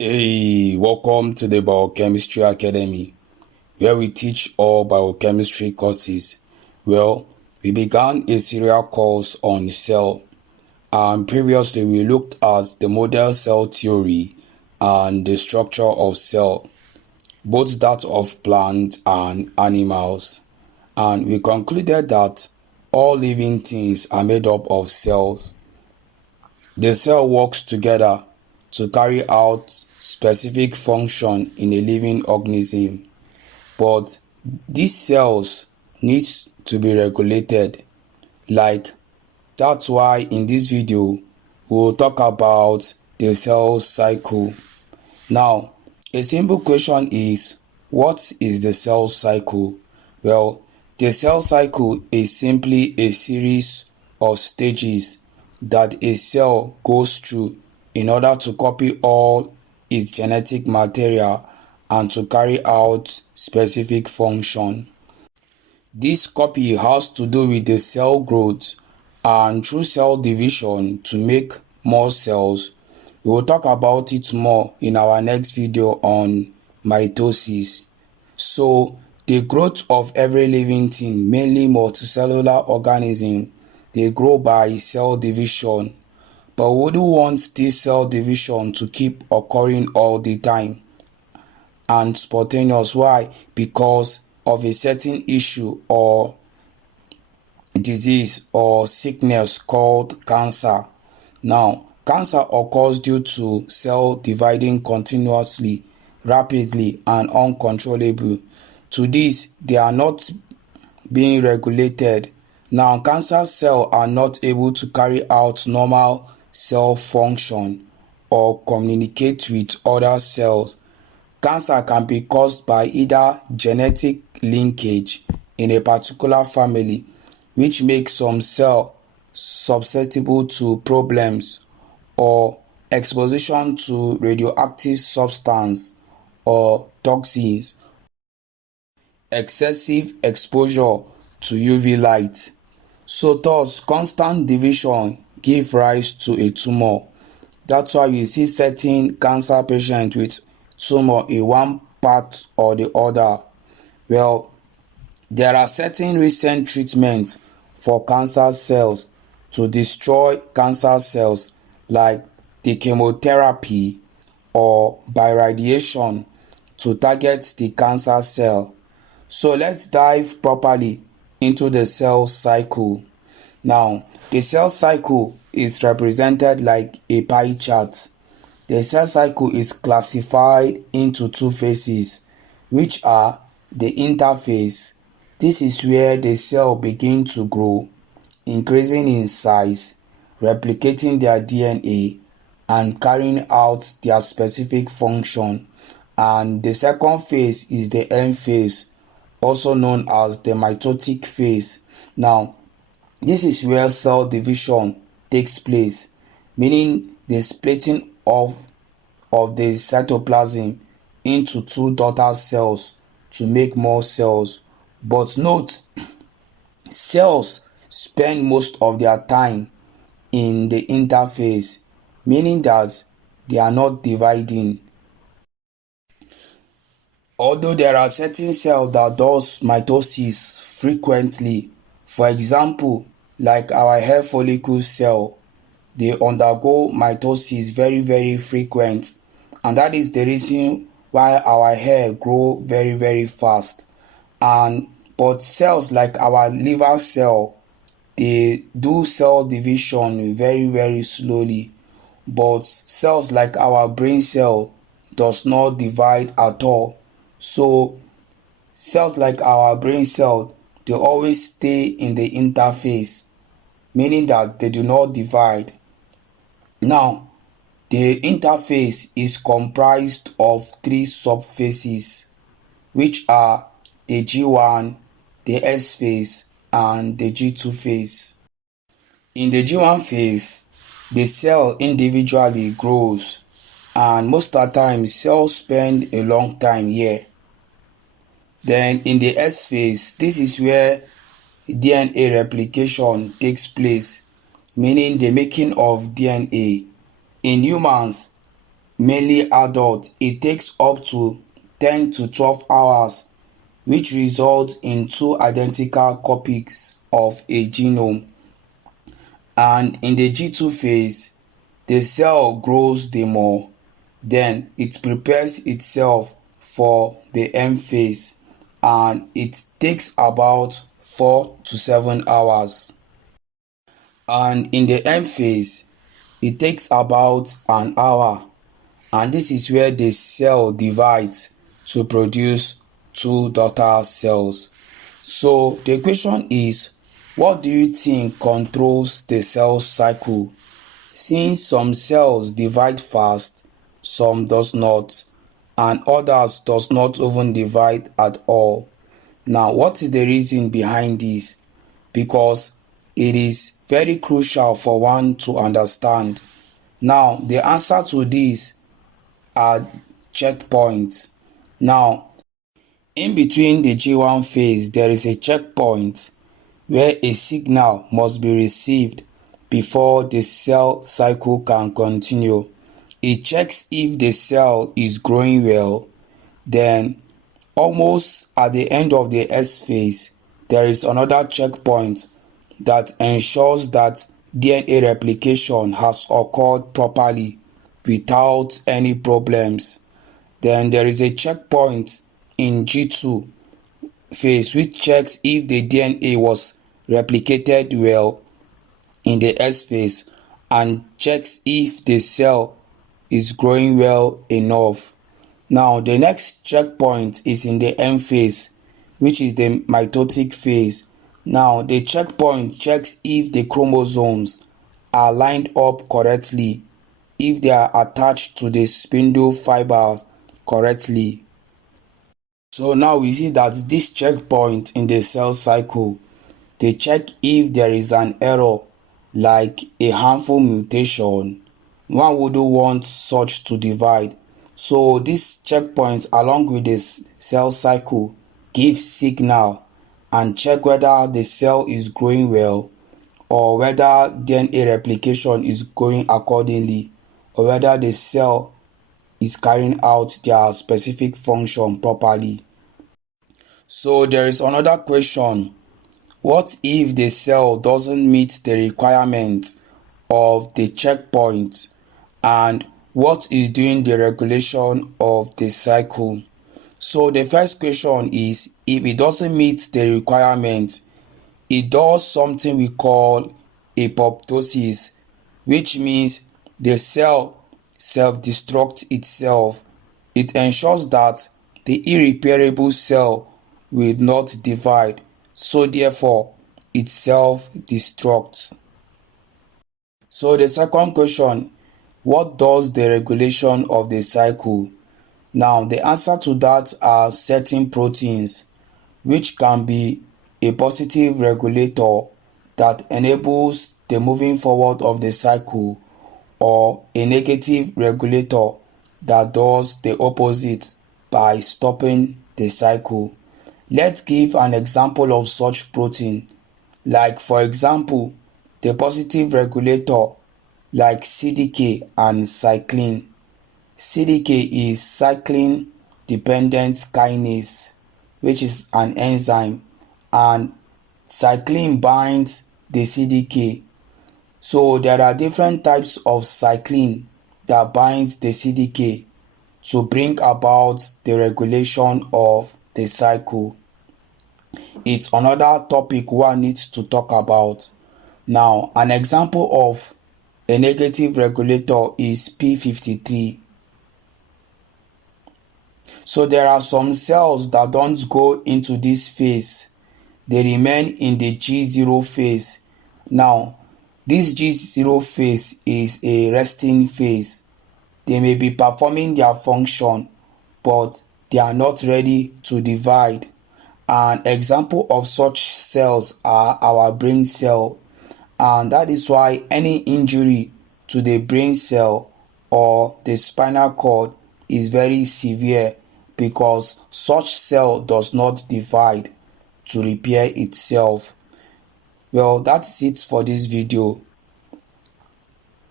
Hey, welcome to the Biochemistry Academy, where we teach all biochemistry courses. We began a serial course on cell, and previously we looked at the model cell theory and the structure of cell, both that of plants and animals. And we concluded that all living things are made up of cells. The cell works together to carry out specific function in a living organism, but these cells need to be regulated. That's why in this video we'll talk about the cell cycle. Now, a simple question is, what is the cell cycle? The cell cycle is simply a series of stages that a cell goes through in order to copy all its genetic material and to carry out specific function. This copy has to do with the cell growth and through cell division to make more cells. We will talk about it more in our next video on mitosis. So, the growth of every living thing, mainly multicellular organism, they grow by cell division. But we wouldn't want this cell division to keep occurring all the time and spontaneous. Why? Because of a certain issue or disease or sickness called cancer. Now, cancer occurs due to cell dividing continuously, rapidly, and uncontrollably. To this, they are not being regulated. Now, cancer cells are not able to carry out normal cell function or communicate with other cells. Cancer can be caused by either genetic linkage in a particular family, which makes some cells susceptible to problems, or exposition to radioactive substance or toxins, excessive exposure to UV light. So thus, constant division give rise to a tumor. That's why you see certain cancer patients with tumor in one part or the other. There are certain recent treatments for cancer cells to destroy cancer cells, like the chemotherapy or by radiation to target the cancer cell. So let's dive properly into the cell cycle. Now, the cell cycle is represented like a pie chart. The cell cycle is classified into two phases, which are the interphase. This is where the cell begins to grow, increasing in size, replicating their DNA, and carrying out their specific function. And the second phase is the end phase, also known as the mitotic phase. Now, this is where cell division takes place, meaning the splitting of the cytoplasm into two daughter cells to make more cells. But note, cells spend most of their time in the interphase, meaning that they are not dividing. Although there are certain cells that does mitosis frequently, for example, like our hair follicle cell, they undergo mitosis very frequent, and that is the reason why our hair grow very fast. But cells like our liver cell, they do cell division very slowly. But cells like our brain cell does not divide at all. So cells like our brain cell, they always stay in the interphase, meaning that they do not divide. Now, the interphase is comprised of three subphases, which are the G1, the S phase, and the G2 phase. In the G1 phase, the cell individually grows, and most of the time cells spend a long time here. Then in the S phase, this is where DNA replication takes place, meaning the making of DNA. In humans, mainly adult, it takes up to 10 to 12 hours, which results in two identical copies of a genome. And in the G2 phase, the cell grows the more, then it prepares itself for the M phase, and it takes about 4 to 7 hours. And in the M phase, it takes about an hour, and this is where the cell divides to produce two daughter cells. So the question is, what do you think controls the cell cycle? Since some cells divide fast, some does not, and others does not even divide at all. Now, what is the reason behind this? Because it is very crucial for one to understand. Now, the answer to this are checkpoints. Now, in between the G1 phase, there is a checkpoint where a signal must be received before the cell cycle can continue. It checks if the cell is growing well. Then, almost at the end of the S phase, there is another checkpoint that ensures that DNA replication has occurred properly without any problems. Then there is a checkpoint in G2 phase which checks if the DNA was replicated well in the S phase and checks if the cell is growing well enough. Now the next checkpoint is in the M phase, which is the mitotic phase. Now the checkpoint checks if the chromosomes are lined up correctly, if they are attached to the spindle fibers correctly. So now we see that this checkpoint in the cell cycle, they check if there is an error like a harmful mutation. One wouldn't want such to divide. So this checkpoint along with the cell cycle gives signal and check whether the cell is growing well or whether DNA replication is going accordingly or whether the cell is carrying out their specific function properly. So there is another question. What if the cell doesn't meet the requirements of the checkpoint, and what is doing the regulation of the cycle? So the first question is, if it doesn't meet the requirement, it does something we call apoptosis, which means the cell self-destructs itself. It ensures that the irreparable cell will not divide, so therefore it self-destructs. So the second question, what does the regulation of the cycle? Now the answer to that are certain proteins which can be a positive regulator that enables the moving forward of the cycle, or a negative regulator that does the opposite by stopping the cycle. Let's give an example of such protein, like for example the positive regulator like CDK and cyclin. CDK is cyclin-dependent kinase, which is an enzyme, and cyclin binds the CDK. So there are different types of cyclin that binds the CDK to bring about the regulation of the cycle. It's another topic one needs to talk about. Now, an example of a negative regulator is P53. So there are some cells that don't go into this phase. They remain in the G0 phase. Now, this G0 phase is a resting phase. They may be performing their function, but they are not ready to divide. An example of such cells are our brain cell, and that is why any injury to the brain cell or the spinal cord is very severe, because such cell does not divide to repair itself. Well, that's it for this video.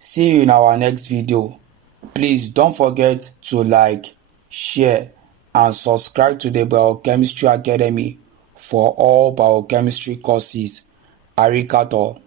See you in our next video. Please don't forget to like, share, and subscribe to the Biochemistry Academy for all biochemistry courses. Arigato.